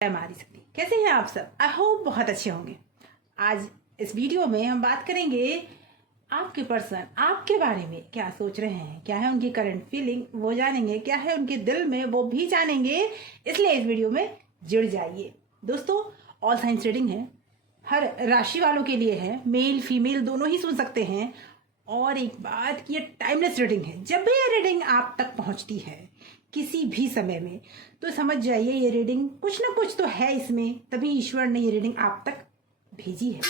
हमारी सकती कैसे हैं आप सब। आई होप बहुत अच्छे होंगे। आज इस वीडियो में हम बात करेंगे आपके पर्सन आपके बारे में क्या सोच रहे हैं, क्या है उनकी करंट फीलिंग वो जानेंगे, क्या है उनके दिल में वो भी जानेंगे। इसलिए इस वीडियो में जुड़ जाइए। दोस्तों, ऑल साइंस रीडिंग है, हर राशि वालों के लिए है, मेल फीमेल दोनों ही सुन सकते हैं। और एक बात कि ये टाइमलेस रीडिंग है। जब भी ये रीडिंग आप तक पहुंचती है किसी भी समय में, तो समझ जाइए ये रीडिंग कुछ ना कुछ तो है इसमें, तभी ईश्वर ने ये रीडिंग आप तक भेजी है।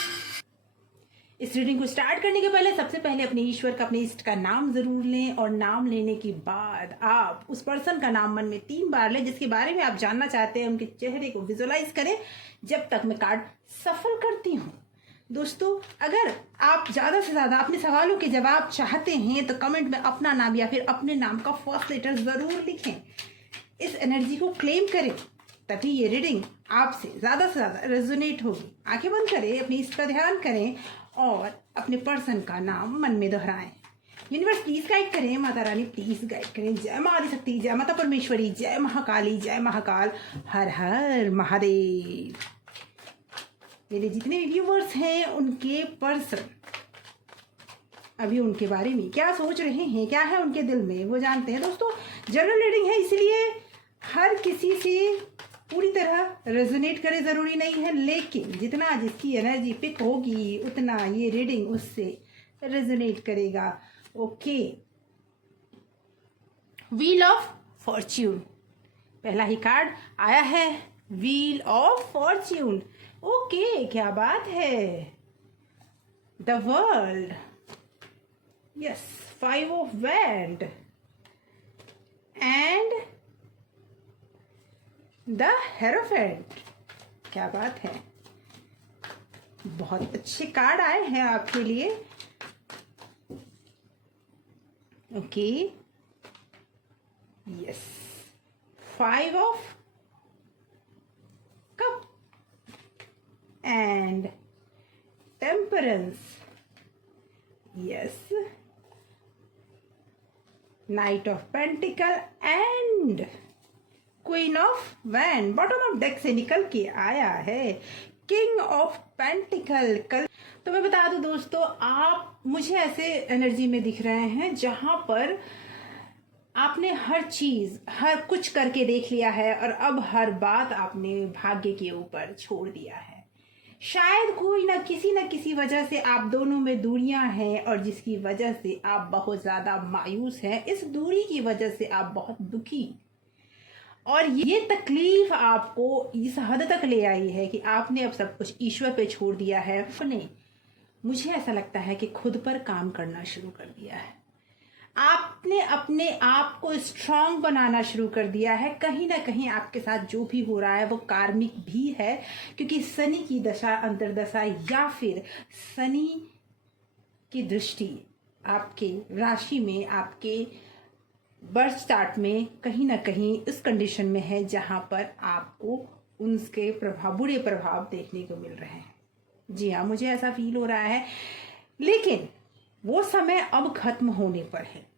इस रीडिंग को स्टार्ट करने के पहले सबसे पहले अपने ईश्वर का, अपने इष्ट का नाम जरूर लें। और नाम लेने के बाद आप उस पर्सन का नाम मन में 3 बार लें जिसके बारे में आप जानना चाहते हैं। उनके चेहरे को विजुअलाइज करें जब तक मैं कार्ड सफल करती हूँ। दोस्तों, अगर आप ज्यादा से ज्यादा अपने सवालों के जवाब चाहते हैं तो कमेंट में अपना नाम या फिर अपने नाम का फर्स्ट लेटर जरूर लिखें। इस एनर्जी को क्लेम करें, तभी ये रीडिंग आपसे ज्यादा रेजोनेट होगी। आंखें बंद करें, अपने इष्ट का ध्यान करें और अपने पर्सन का नाम मन में दोहराएं। यूनिवर्स प्लीज गाइड करें, माता रानी प्लीज गाइड करें। जय मां आदिशक्ति, जय माता परमेश्वरी, जय महाकाली, जय महाकाल, हर हर महादेव। मेरे जितने भी व्यूवर्स हैं उनके पर्सन अभी उनके बारे में क्या सोच रहे हैं, क्या है उनके दिल में, वो जानते हैं। दोस्तों, जनरल रीडिंग है, इसलिए हर किसी से पूरी तरह रेजोनेट करे जरूरी नहीं है, लेकिन जितना जिसकी एनर्जी पिक होगी उतना ये रीडिंग उससे रेजोनेट करेगा। ओके, व्हील ऑफ फॉर्च्यून, पहला ही कार्ड आया है, व्हील ऑफ फॉर्च्यून। ओके, क्या बात है। The world, yes, 5 of wand and the hierophant. क्या बात है, बहुत अच्छे कार्ड आए हैं आपके लिए। Okay, yes, 5 of cup and temperance, yes, knight of pentacle and queen of wand. Bottom of deck से निकल के आया है किंग ऑफ पेंटिकल। कल तो मैं बता दूं दोस्तों, आप मुझे ऐसे एनर्जी में दिख रहे हैं जहां पर आपने हर चीज हर कुछ करके देख लिया है और अब हर बात आपने भाग्य के ऊपर छोड़ दिया है। शायद कोई ना किसी वजह से आप दोनों में दूरियां हैं और जिसकी वजह से आप बहुत ज्यादा मायूस हैं। इस दूरी की वजह से आप बहुत दुखी, और ये तकलीफ आपको इस हद तक ले आई है कि आपने अब सब कुछ ईश्वर पे छोड़ दिया है। आपने, मुझे ऐसा लगता है कि खुद पर काम करना शुरू कर दिया है। आपने अपने आप को स्ट्रांग बनाना शुरू कर दिया है। कहीं ना कहीं आपके साथ जो भी हो रहा है वो कार्मिक भी है, क्योंकि शनि की दशा, अंतर्दशा या फिर शनि की दृष्टि आपके राशि में, आपके बर्थ स्टार्ट में कहीं ना कहीं उस कंडीशन में है जहां पर आपको उनके प्रभाव, बुरे प्रभाव देखने को मिल रहे हैं। जी हाँ, मुझे ऐसा फील हो रहा है, लेकिन वो समय अब खत्म होने पर है।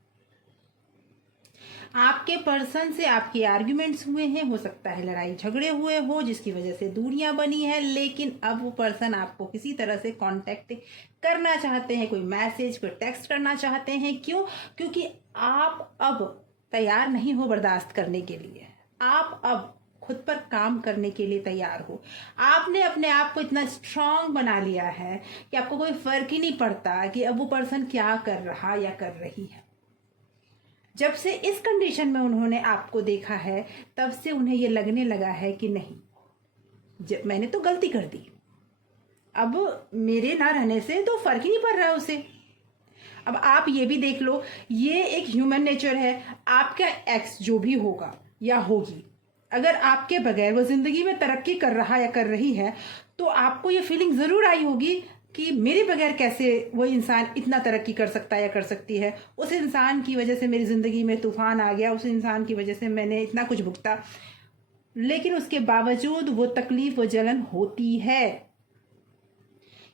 आपके पर्सन से आपके आर्ग्यूमेंट्स हुए हैं, हो सकता है लड़ाई झगड़े हुए हो जिसकी वजह से दूरियां बनी है, लेकिन अब वो पर्सन आपको किसी तरह से कांटेक्ट करना चाहते हैं, कोई मैसेज, कोई टेक्स्ट करना चाहते हैं। क्यों? क्योंकि आप अब तैयार नहीं हो बर्दाश्त करने के लिए। आप अब खुद पर काम करने के लिए तैयार हो। आपने अपने आप को इतना स्ट्रांग बना लिया है कि आपको कोई फर्क ही नहीं पड़ता कि अब वो पर्सन क्या कर रहा या कर रही है। जब से इस कंडीशन में उन्होंने आपको देखा है, तब से उन्हें ये लगने लगा है कि नहीं, मैंने तो गलती कर दी, अब मेरे ना रहने से तो फर्क ही नहीं पड़ रहा है उसे। अब आप ये भी देख लो, ये एक ह्यूमन नेचर है। आपका एक्स जो भी होगा या होगी, अगर आपके बगैर वो जिंदगी में तरक्की कर रहा या कर रही है, तो आपको ये फीलिंग जरूर आई होगी कि मेरे बगैर कैसे वो इंसान इतना तरक्की कर सकता है या कर सकती है। उस इंसान की वजह से मेरी जिंदगी में तूफान आ गया, उस इंसान की वजह से मैंने इतना कुछ भुगता, लेकिन उसके बावजूद वो तकलीफ, वो जलन होती है।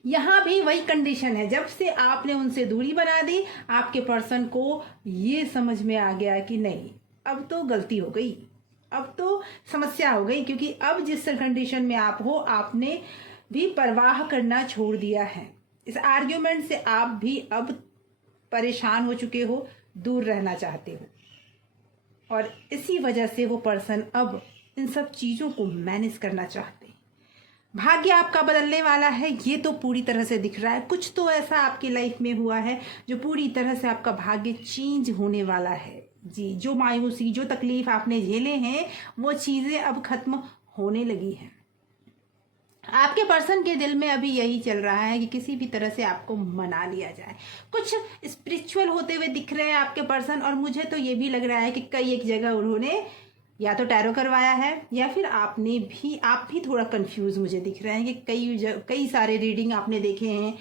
यहां भी वही कंडीशन है। जब से आपने उनसे दूरी बना दी, आपके पर्सन को ये समझ में आ गया कि नहीं, अब तो गलती हो गई, अब तो समस्या हो गई, क्योंकि अब जिस कंडीशन में आप हो, आपने भी परवाह करना छोड़ दिया है। इस आर्ग्यूमेंट से आप भी अब परेशान हो चुके हो, दूर रहना चाहते हो, और इसी वजह से वो पर्सन अब इन सब चीज़ों को मैनेज करना चाहते हैं। भाग्य आपका बदलने वाला है, ये तो पूरी तरह से दिख रहा है। कुछ तो ऐसा आपकी लाइफ में हुआ है जो पूरी तरह से आपका भाग्य चेंज होने वाला है जी। जो मायूसी, जो तकलीफ आपने झेले हैं, वो चीज़ें अब खत्म होने लगी हैं। आपके पर्सन के दिल में अभी यही चल रहा है कि किसी भी तरह से आपको मना लिया जाए। कुछ स्पिरिचुअल होते हुए दिख रहे हैं आपके पर्सन, और मुझे तो ये भी लग रहा है कि कई एक जगह उन्होंने या तो टैरो करवाया है, या फिर आप भी थोड़ा कंफ्यूज मुझे दिख रहे हैं कि कई सारे रीडिंग आपने देखे हैं,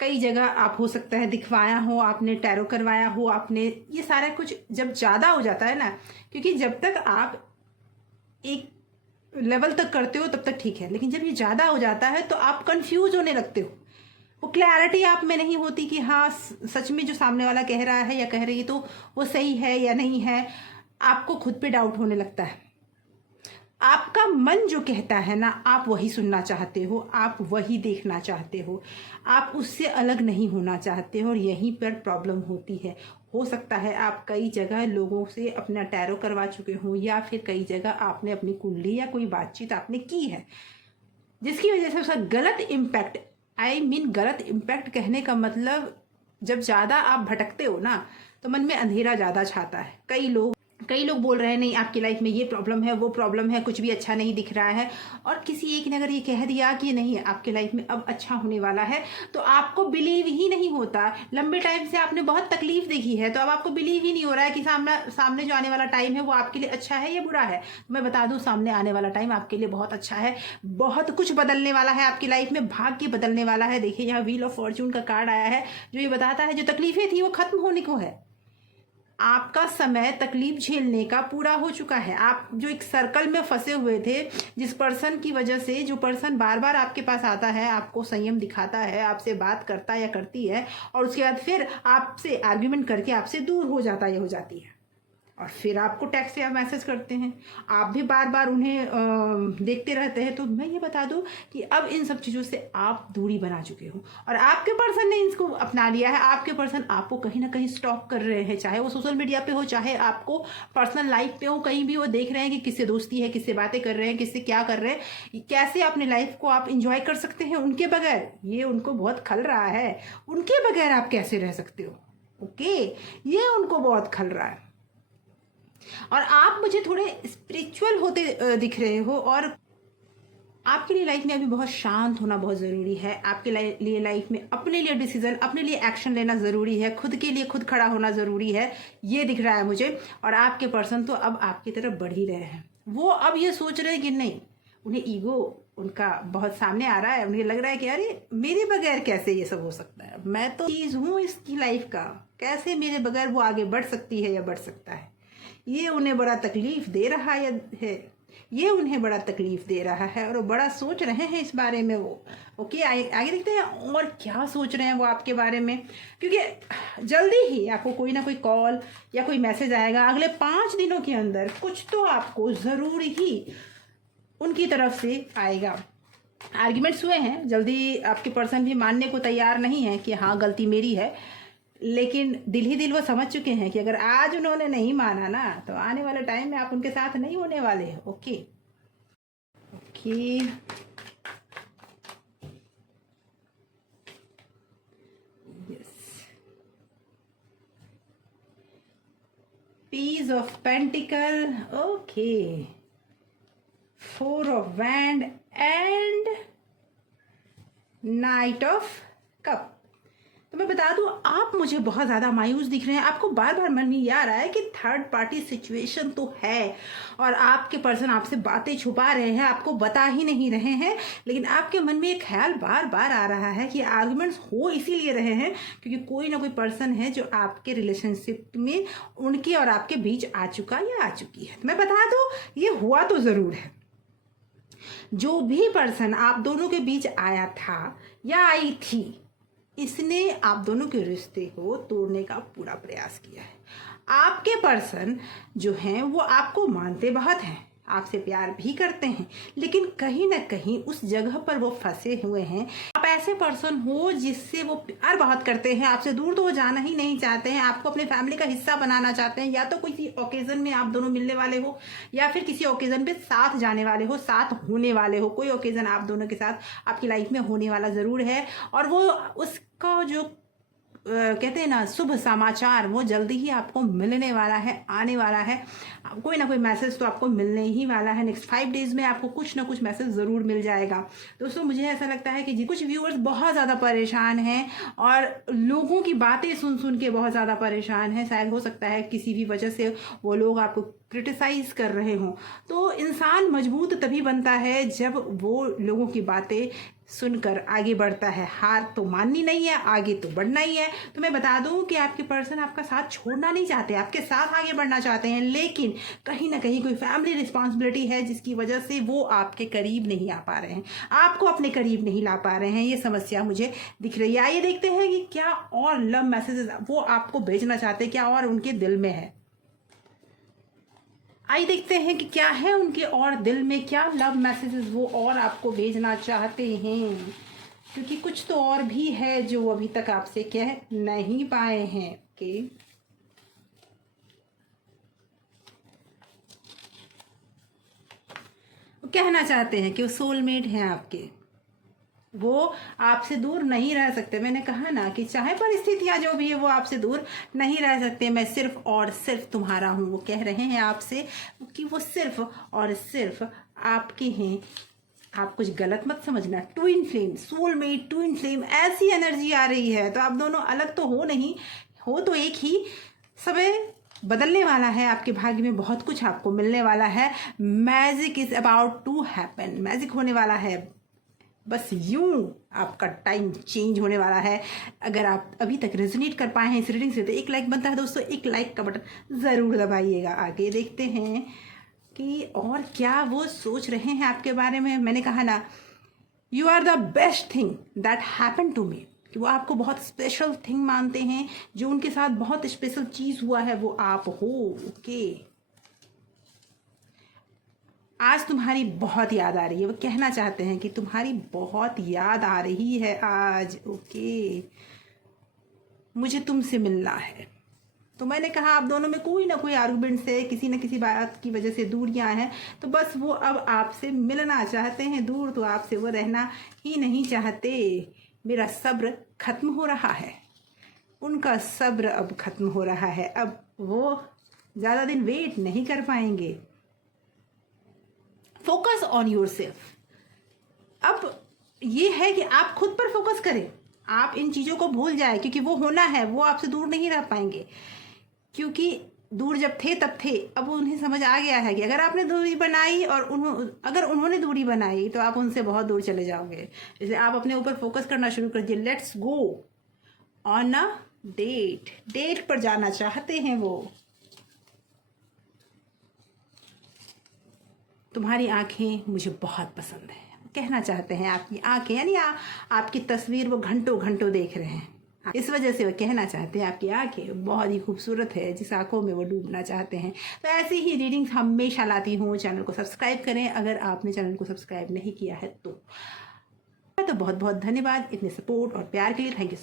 कई जगह आप हो सकता है दिखवाया हो, आपने टैरो करवाया हो, आपने ये सारा कुछ जब ज़्यादा हो जाता है ना, क्योंकि जब तक आप एक लेवल तक करते हो तब तक ठीक है, लेकिन जब ये ज़्यादा हो जाता है तो आप कंफ्यूज होने लगते हो। वो क्लैरिटी आप में नहीं होती कि हाँ सच में जो सामने वाला कह रहा है या कह रही है तो वो सही है या नहीं है। आपको खुद पे डाउट होने लगता है। आपका मन जो कहता है ना, आप वही सुनना चाहते हो, आप वही देखना चाहते हो, आप उससे अलग नहीं होना चाहते हो, और यहीं पर प्रॉब्लम होती है। हो सकता है आप कई जगह लोगों से अपना टैरो करवा चुके हो, या फिर कई जगह आपने अपनी कुंडली या कोई बातचीत आपने की है, जिसकी वजह से उसका गलत इम्पैक्ट, गलत इम्पैक्ट कहने का मतलब, जब ज़्यादा आप भटकते हो ना तो मन में अंधेरा ज़्यादा छाता है। कई लोग बोल रहे हैं नहीं आपकी लाइफ में ये प्रॉब्लम है, वो प्रॉब्लम है, कुछ भी अच्छा नहीं दिख रहा है, और किसी एक ने अगर ये कह दिया कि नहीं आपकी लाइफ में अब अच्छा होने वाला है, तो आपको बिलीव ही नहीं होता। लंबे टाइम से आपने बहुत तकलीफ देखी है, तो अब आपको बिलीव ही नहीं हो रहा है कि सामने जो आने वाला टाइम है वो आपके लिए अच्छा है या बुरा है। मैं बता दूं, सामने आने वाला टाइम आपके लिए बहुत अच्छा है, बहुत कुछ बदलने वाला है आपकी लाइफ में, भाग्य बदलने वाला है। देखिए यहाँ व्हील ऑफ फॉर्चून का कार्ड आया है, जो ये बताता है जो तकलीफें थी वो खत्म होने को है। आपका समय तकलीफ झेलने का पूरा हो चुका है। आप जो एक सर्कल में फंसे हुए थे, जिस पर्सन की वजह से, जो पर्सन बार बार आपके पास आता है, आपको संयम दिखाता है, आपसे बात करता या करती है, और उसके बाद फिर आपसे आर्ग्यूमेंट करके आपसे दूर हो जाता या हो जाती है, और फिर आपको टेक्स्ट या मैसेज करते हैं, आप भी बार बार उन्हें देखते रहते हैं। तो मैं ये बता दूं कि अब इन सब चीज़ों से आप दूरी बना चुके हो, और आपके पर्सन ने इसको अपना लिया है। आपके पर्सन आपको कहीं ना कहीं स्टॉक कर रहे हैं, चाहे वो सोशल मीडिया पे हो, चाहे आपको पर्सनल लाइफ पे हो, कहीं भी वो देख रहे हैं कि किससे दोस्ती है, किससे बातें कर रहे हैं, किससे क्या कर रहे हैं, कैसे अपने लाइफ को आप इंजॉय कर सकते हैं उनके बगैर। ये उनको बहुत खल रहा है, उनके बगैर आप कैसे रह सकते हो। ओके, ये उनको बहुत खल रहा है। और आप मुझे थोड़े स्पिरिचुअल होते दिख रहे हो, और आपके लिए लाइफ में अभी बहुत शांत होना बहुत ज़रूरी है। आपके लिए लाइफ में अपने लिए डिसीजन, अपने लिए एक्शन लेना ज़रूरी है, खुद के लिए खुद खड़ा होना ज़रूरी है, ये दिख रहा है मुझे। और आपके पर्सन तो अब आपकी तरफ बढ़ ही रहे हैं। वो अब ये सोच रहे हैं कि नहीं, उन्हें ईगो उनका बहुत सामने आ रहा है, उन्हें लग रहा है कि अरे मेरे बगैर कैसे ये सब हो सकता है, मैं तो चीज़ हूँ इसकी लाइफ का, कैसे मेरे बगैर वो आगे बढ़ सकती है या बढ़ सकता है। ये उन्हें बड़ा तकलीफ दे रहा है, ये उन्हें बड़ा तकलीफ दे रहा है, और वो बड़ा सोच रहे हैं इस बारे में। वो ओके, आगे देखते हैं और क्या सोच रहे हैं वो आपके बारे में, क्योंकि जल्दी ही आपको कोई ना कोई कॉल या कोई मैसेज आएगा। अगले 5 दिनों के अंदर कुछ तो आपको ज़रूर ही उनकी तरफ से आएगा। आर्ग्यूमेंट्स हुए हैं, जल्दी आपके पर्सन भी मानने को तैयार नहीं है कि हाँ गलती मेरी है, लेकिन दिल ही दिल वो समझ चुके हैं कि अगर आज उन्होंने नहीं माना ना, तो आने वाले टाइम में आप उनके साथ नहीं होने वाले। Okay okay, yes, piece of pentacle, okay, 4 of wand and knight of cup. तो मैं बता दूं, आप मुझे बहुत ज़्यादा मायूस दिख रहे हैं। आपको बार बार मन में ये आ रहा है कि थर्ड पार्टी सिचुएशन तो है, और आपके पर्सन आपसे बातें छुपा रहे हैं, आपको बता ही नहीं रहे हैं, लेकिन आपके मन में एक ख्याल बार बार आ रहा है कि आर्गुमेंट्स हो इसीलिए रहे हैं क्योंकि कोई ना कोई पर्सन है जो आपके रिलेशनशिप में उनके और आपके बीच आ चुका या आ चुकी है। मैं बता दूं, ये हुआ तो ज़रूर है। जो भी पर्सन आप दोनों के बीच आया था या आई थी, इसने आप दोनों के रिश्ते को तोड़ने का पूरा प्रयास किया है। आपके पर्सन जो हैं वो आपको मानते बहुत हैं, आपसे प्यार भी करते हैं, लेकिन कहीं ना कहीं उस जगह पर वो फंसे हुए हैं। आप ऐसे पर्सन हो जिससे वो प्यार बहुत करते हैं, आपसे दूर तो वो जाना ही नहीं चाहते हैं, आपको अपने फैमिली का हिस्सा बनाना चाहते हैं। या तो किसी ओकेजन में आप दोनों मिलने वाले हो, या फिर किसी ओकेजन पे साथ जाने वाले हो, साथ होने वाले हो। कोई ओकेजन आप दोनों के साथ आपकी लाइफ में होने वाला ज़रूर है, और वो उसका जो कहते हैं ना शुभ समाचार, वो जल्दी ही आपको मिलने वाला है, आने वाला है। कोई ना कोई मैसेज तो आपको मिलने ही वाला है। नेक्स्ट 5 डेज में आपको कुछ ना कुछ मैसेज ज़रूर मिल जाएगा। दोस्तों, मुझे ऐसा लगता है कि कुछ व्यूअर्स बहुत ज़्यादा परेशान हैं और लोगों की बातें सुन सुन के बहुत ज़्यादा परेशान हैं। शायद हो सकता है किसी भी वजह से वो लोग आपको क्रिटिसाइज कर रहे हों। तो इंसान मजबूत तभी बनता है जब वो लोगों की बातें सुनकर आगे बढ़ता है। हार तो माननी नहीं है, आगे तो बढ़ना ही है। तो मैं बता दूं कि आपके पर्सन आपका साथ छोड़ना नहीं चाहते, आपके साथ आगे बढ़ना चाहते हैं, लेकिन कहीं ना कहीं कोई फैमिली रिस्पॉन्सिबिलिटी है जिसकी वजह से वो आपके करीब नहीं आ पा रहे हैं, आपको अपने करीब नहीं ला पा रहे हैं। ये समस्या मुझे दिख रही है। आइए देखते हैं कि क्या और लव मैसेजेस वो आपको भेजना चाहते हैं, क्या और उनके दिल में है। आइए देखते हैं कि क्या है उनके और दिल में, क्या लव मैसेजेस वो और आपको भेजना चाहते हैं, क्योंकि कुछ तो और भी है जो अभी तक आपसे कह नहीं पाए हैं। ओके, वो कहना चाहते हैं कि वो सोलमेट हैं आपके, वो आपसे दूर नहीं रह सकते। मैंने कहा ना कि चाहे परिस्थितियां जो भी है वो आपसे दूर नहीं रह सकते। मैं सिर्फ और सिर्फ तुम्हारा हूं, वो कह रहे हैं आपसे कि वो सिर्फ और सिर्फ आपके हैं। आप कुछ गलत मत समझना। Twin flame, soulmate, twin flame, ऐसी एनर्जी आ रही है। तो आप दोनों अलग तो हो नहीं, हो तो एक ही। समय बदलने वाला है, आपके भाग्य में बहुत कुछ आपको मिलने वाला है। Magic is about to happen, magic होने वाला है। बस यूं आपका टाइम चेंज होने वाला है। अगर आप अभी तक रेजोनेट कर पाए हैं इस रीडिंग से तो एक लाइक बनता है दोस्तों, एक लाइक का बटन ज़रूर दबाइएगा। आगे देखते हैं कि और क्या वो सोच रहे हैं आपके बारे में। मैंने कहा ना, you are the best thing that happen to me, कि वो आपको बहुत स्पेशल थिंग मानते हैं। जो उनके साथ बहुत स्पेशल चीज़ हुआ है वो आप हो। ओके, आज तुम्हारी बहुत याद आ रही है, वो कहना चाहते हैं कि तुम्हारी बहुत याद आ रही है आज। ओके, मुझे तुमसे मिलना है। तो मैंने कहा आप दोनों में कोई ना कोई आर्गुमेंट्स है, किसी न किसी बात की वजह से दूरियां हैं। तो बस वो अब आपसे मिलना चाहते हैं, दूर तो आपसे वो रहना ही नहीं चाहते। मेरा सब्र खत्म हो रहा है, उनका सब्र अब खत्म हो रहा है। अब वो ज़्यादा दिन वेट नहीं कर पाएंगे। Focus on your self. अब ये है कि आप खुद पर फोकस करें, आप इन चीज़ों को भूल जाए, क्योंकि वो होना है, वो आपसे दूर नहीं रह पाएंगे। क्योंकि दूर जब थे तब थे, अब उन्हें समझ आ गया है कि अगर आपने दूरी बनाई और अगर उन्होंने दूरी बनाई तो आप उनसे बहुत दूर चले जाओगे। इसलिए आप अपने ऊपर फोकस करना शुरू कर दीजिए। Let's go on a date, date पर जाना चाहते हैं वो। तुम्हारी आंखें मुझे बहुत पसंद है, कहना चाहते हैं आपकी आंखें, यानी आपकी तस्वीर वो घंटों घंटों देख रहे हैं। इस वजह से वो कहना चाहते हैं आपकी आंखें बहुत ही खूबसूरत है, जिस आंखों में वो डूबना चाहते हैं। तो ऐसी ही रीडिंग्स हमेशा लाती हूँ। चैनल को सब्सक्राइब करें अगर आपने चैनल को सब्सक्राइब नहीं किया है तो बहुत बहुत धन्यवाद इतने सपोर्ट और प्यार के लिए। Thank you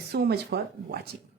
so much for watching.